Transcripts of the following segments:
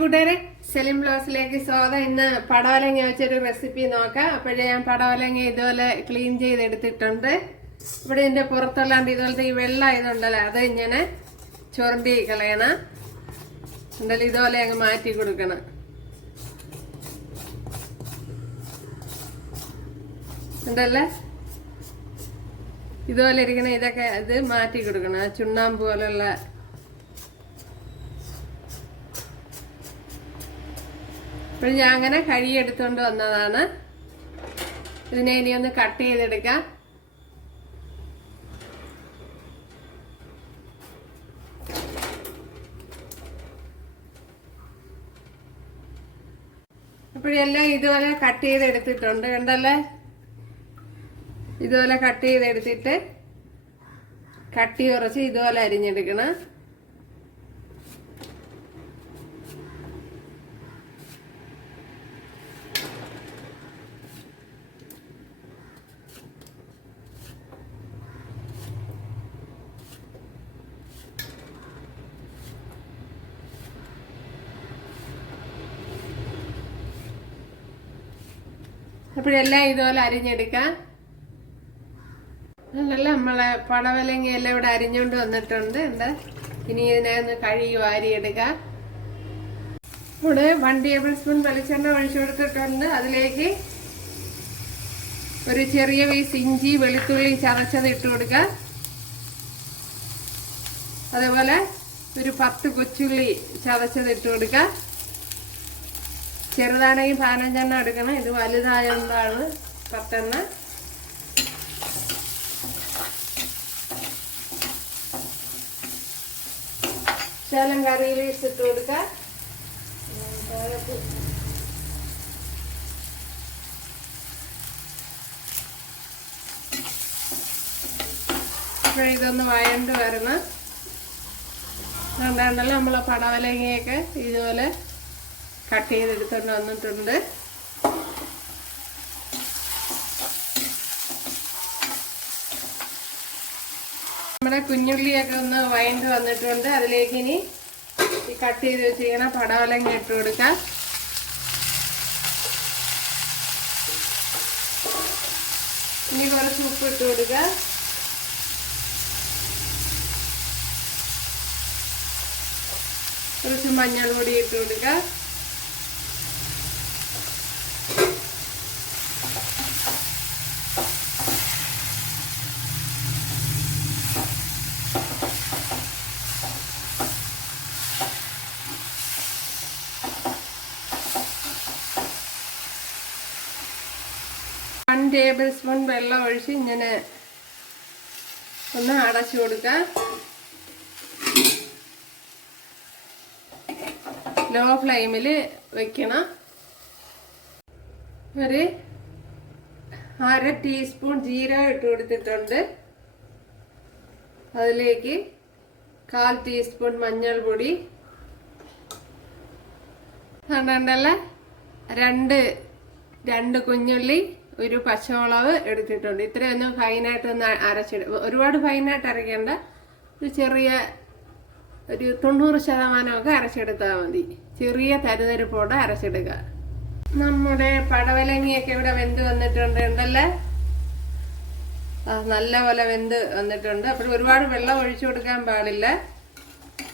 കൂട്ടുകാരെ സെലിം ബ്ലൗസിലേക്ക് സ്വാഗതം. ഇന്ന് പടവലങ്ങ വെച്ചൊരു റെസിപ്പി നോക്കാം. അപ്പോഴേ ഞാൻ പടവലങ്ങ ഇതുപോലെ ക്ലീൻ ചെയ്തെടുത്തിട്ടുണ്ട്. ഇവിടെ ഇതിന്റെ പുറത്തല്ലാണ്ട് ഇതുപോലത്തെ ഈ വെള്ളം ആയതുണ്ടല്ലോ അത് ഇങ്ങനെ ചുരണ്ടി കളയണം. എന്തായാലും ഇതുപോലെ അങ്ങ് മാറ്റി കൊടുക്കണം. ഉണ്ടല്ലേ? ഇതുപോലെ ഇരിക്കണ ഇതൊക്കെ ഇത് മാറ്റി കൊടുക്കണം. ചുണ്ണാമ്പ് പോലുള്ള അപ്പോൾ ഞാൻ അങ്ങനെ കഴിയെടുത്തുകൊണ്ട് വന്നതാണ്. ഇതിനെ ഇനി ഒന്ന് കട്ട് ചെയ്തെടുക്കാം. അപ്പോഴെല്ലാം ഇതുപോലെ കട്ട് ചെയ്തെടുത്തിട്ടുണ്ട് കണ്ടല്ലേ? ഇതുപോലെ കട്ട് ചെയ്തെടുത്തിട്ട് കട്ടി കുറച്ച് ഇതുപോലെ അരിഞ്ഞെടുക്കണം. അപ്പോഴെല്ലാം ഇതുപോലെ അരിഞ്ഞെടുക്കാം. അല്ല നമ്മളെ പടവലങ്ങ എല്ലാം ഇവിടെ അരിഞ്ഞുകൊണ്ട് വന്നിട്ടുണ്ട്. എന്താ? ഇനി ഇതിനെ ഒന്ന് കഴുകി വാരിയെടുക്കാം. ഇവിടെ വൺ ടേബിൾ സ്പൂൺ വെളിച്ചെണ്ണ ഒഴിച്ചു കൊടുത്തിട്ടുണ്ട്. അതിലേക്ക് ഒരു ചെറിയ പീസ് ഇഞ്ചി വെളുത്തുള്ളി ചതച്ചത് ഇട്ട് കൊടുക്കാം. അതേപോലെ ഒരു പത്ത് കൊച്ചുള്ളി ചതച്ചത് ഇട്ട് കൊടുക്കുക ചെറുതാണെങ്കിൽ പതിനഞ്ചെണ്ണം എടുക്കണം. ഇത് വലുതായതാണ് പത്തെണ്ണം. ശകലം കറി ലീവ്സ് ഇട്ട് അപ്പോൾ ഇതൊന്ന് വയണ്ട് വരണം. അതുകൊണ്ടാണല്ലോ നമ്മളെ പടവലങ്ങയൊക്കെ ഇതുപോലെ കട്ട് ചെയ്തെടുത്തുകൊണ്ട് വന്നിട്ടുണ്ട്. നമ്മുടെ കുഞ്ഞുള്ളിയൊക്കെ ഒന്ന് വയണ്ട് വന്നിട്ടുണ്ട്. അതിലേക്ക് ഇനി ഈ കട്ട് ചെയ്ത് വെച്ചിരിക്കണ പടവലങ്ങ ഇട്ട് കൊടുക്കാം. ഇനി കുറച്ച് ഉപ്പ് ഇട്ട് കൊടുക്കുക. കുറച്ച് മഞ്ഞൾ പൊടി ഇട്ട് കൊടുക്കുക വൺ ടേബിൾ സ്പൂൺ വെള്ളം ഒഴിച്ച് ഇങ്ങനെ ഒന്ന് അടച്ചു കൊടുക്കാം. ലോ ഫ്ലെയിമിൽ വെക്കണം. ഒരു അര ടീസ്പൂൺ ജീരകം ഇട്ട് കൊടുത്തിട്ടുണ്ട്. അതിലേക്ക് കാൽ ടീസ്പൂൺ മഞ്ഞൾപ്പൊടി കണ്ടല്ല? രണ്ട് രണ്ട് കുഞ്ഞുള്ളി. ഒരു പച്ചമുളക് എടുത്തിട്ടുണ്ട്. ഇത്രയൊന്നും ഫൈനായിട്ട് ഒന്ന് അരച്ചിടും ഒരുപാട് ഫൈനായിട്ട് അരയ്ക്കേണ്ട. ഒരു ചെറിയ ഒരു തൊണ്ണൂറ് ശതമാനമൊക്കെ അരച്ചെടുത്താൽ മതി. ചെറിയ തരുതരിപ്പോടെ അരച്ചെടുക്കുക നമ്മുടെ പടവലങ്ങിയൊക്കെ ഇവിടെ വെന്ത് വന്നിട്ടുണ്ട് ഉണ്ടല്ലേ? നല്ല നല്ലപോലെ വെന്ത് വന്നിട്ടുണ്ട്. അപ്പോൾ ഒരുപാട് വെള്ളം ഒഴിച്ചു കൊടുക്കാൻ പാടില്ല.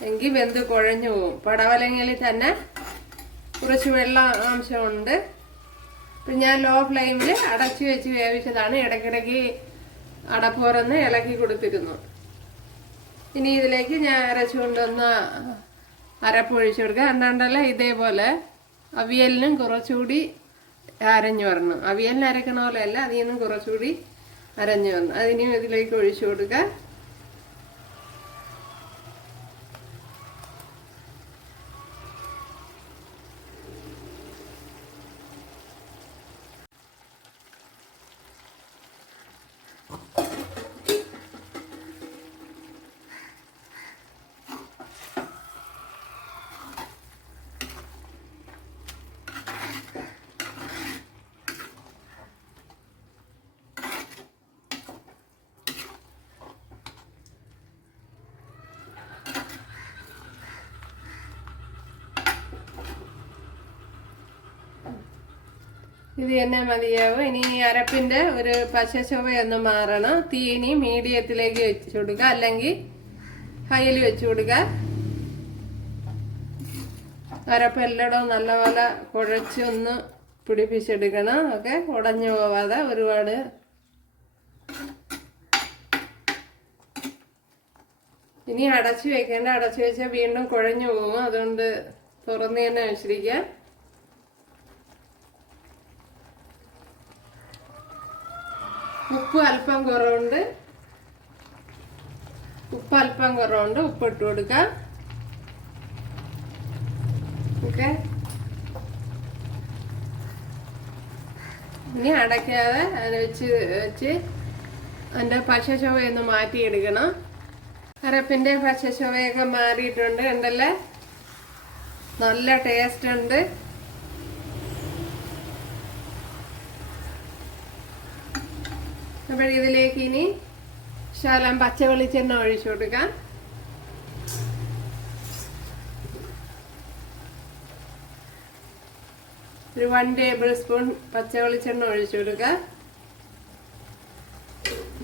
എങ്കിൽ വെന്ത് കുഴഞ്ഞു പോകും പടവലങ്ങയിൽ തന്നെ കുറച്ച് വെള്ളം അംശമുണ്ട് അപ്പം ഞാൻ ലോ ഫ്ലെയിമിൽ അടച്ചു വെച്ച് വേവിച്ചതാണ്. ഇടയ്ക്കിടയ്ക്ക് അടപ്പുറന്ന് ഇളക്കി കൊടുത്തിരുന്നു. ഇനി ഇതിലേക്ക് ഞാൻ അരച്ചു കൊണ്ടുവന്ന അരപ്പൊഴിച്ചു കൊടുക്കുക. അന്നാണ്ടല്ല ഇതേപോലെ അവിയലിനും കുറച്ചുകൂടി അരഞ്ഞു വരണം. അവിയലിന് അരക്കണ പോലെയല്ല അതിൽ നിന്നും കുറച്ചുകൂടി അരഞ്ഞു വരണം. അതിനും ഇതിലേക്ക് ഒഴിച്ചു കൊടുക്കുക. ഇത് തന്നെ മതിയാവും. ഇനി അരപ്പിന്റെ ഒരു പശ ചുവയൊന്ന് മാറണം. തീ ഇനി മീഡിയത്തിലേക്ക് വെച്ച് കൊടുക്കുക. അല്ലെങ്കിൽ ഹൈയിൽ വെച്ച് കൊടുക്കുക. അരപ്പ് എല്ലായിടവും നല്ലപോലെ കുഴച്ചൊന്ന് പിടിപ്പിച്ചെടുക്കണം. ഓക്കെ? ഉടഞ്ഞു പോവാതെ ഒരുപാട്. ഇനി അടച്ചു വെക്കേണ്ട. അടച്ചു വെച്ചാൽ വീണ്ടും കുഴഞ്ഞു പോകും. അതുകൊണ്ട് തുറന്ന് തന്നെ വെച്ചിരിക്കാം ഉപ്പ് അല്പം കുറവുണ്ട്. ഉപ്പ് അല്പം കുറവുണ്ട്. ഉപ്പ് ഇട്ട് കൊടുക്കാം. ഓക്കെ. ഇനി അടയ്ക്കാതെ അതിനെ വെച്ച് വെച്ച് അതിന്റെ പശ ചുവയൊന്ന് മാറ്റിയെടുക്കണം. അരപ്പിന്റെ പശ ചുവയൊക്കെ മാറിയിട്ടുണ്ട് ഉണ്ടല്ലേ നല്ല ടേസ്റ്റ് ഉണ്ട്. അപ്പോൾ ഇതിലേക്ക് ഇനി ശകലം പച്ച വെളിച്ചെണ്ണ ഒഴിച്ചു കൊടുക്കാം. ഒരു വൺ ടേബിൾ സ്പൂൺ പച്ച വെളിച്ചെണ്ണ ഒഴിച്ചു കൊടുക്കുക.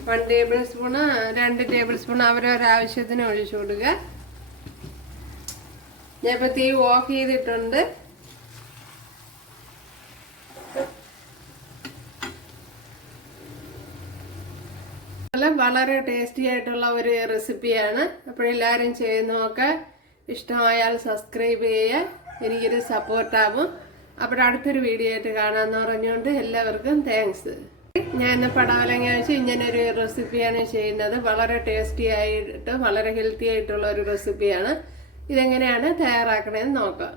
വൺ ടേബിൾ സ്പൂണ് രണ്ട് ടേബിൾ സ്പൂൺ അവരവരാവശ്യത്തിന് ഒഴിച്ചു കൊടുക്കുക. ഇപ്പൊ തീ ഓഫ് ചെയ്തിട്ടുണ്ട്. എല്ലാം വളരെ ടേസ്റ്റി ആയിട്ടുള്ള ഒരു റെസിപ്പിയാണ് അപ്പോൾ ചെയ്യുന്നതൊക്കെ ഇഷ്ടമായാൽ സബ്സ്ക്രൈബ് ചെയ്യുക. എനിക്കൊരു സപ്പോർട്ടാവും അപ്പോൾ അടുത്തൊരു വീഡിയോ ആയിട്ട് കാണാമെന്ന് പറഞ്ഞുകൊണ്ട് എല്ലാവർക്കും താങ്ക്സ് ഞാൻ ഇന്ന് പടവലങ്ങ വെച്ച് ഇങ്ങനെ ഒരു റെസിപ്പിയാണ് ചെയ്യുന്നത്. വളരെ ടേസ്റ്റി ആയിട്ട് വളരെ ഹെൽത്തി ആയിട്ടുള്ള ഒരു റെസിപ്പിയാണ് ഇതെങ്ങനെയാണ് തയ്യാറാക്കണതെന്ന് നോക്കാം.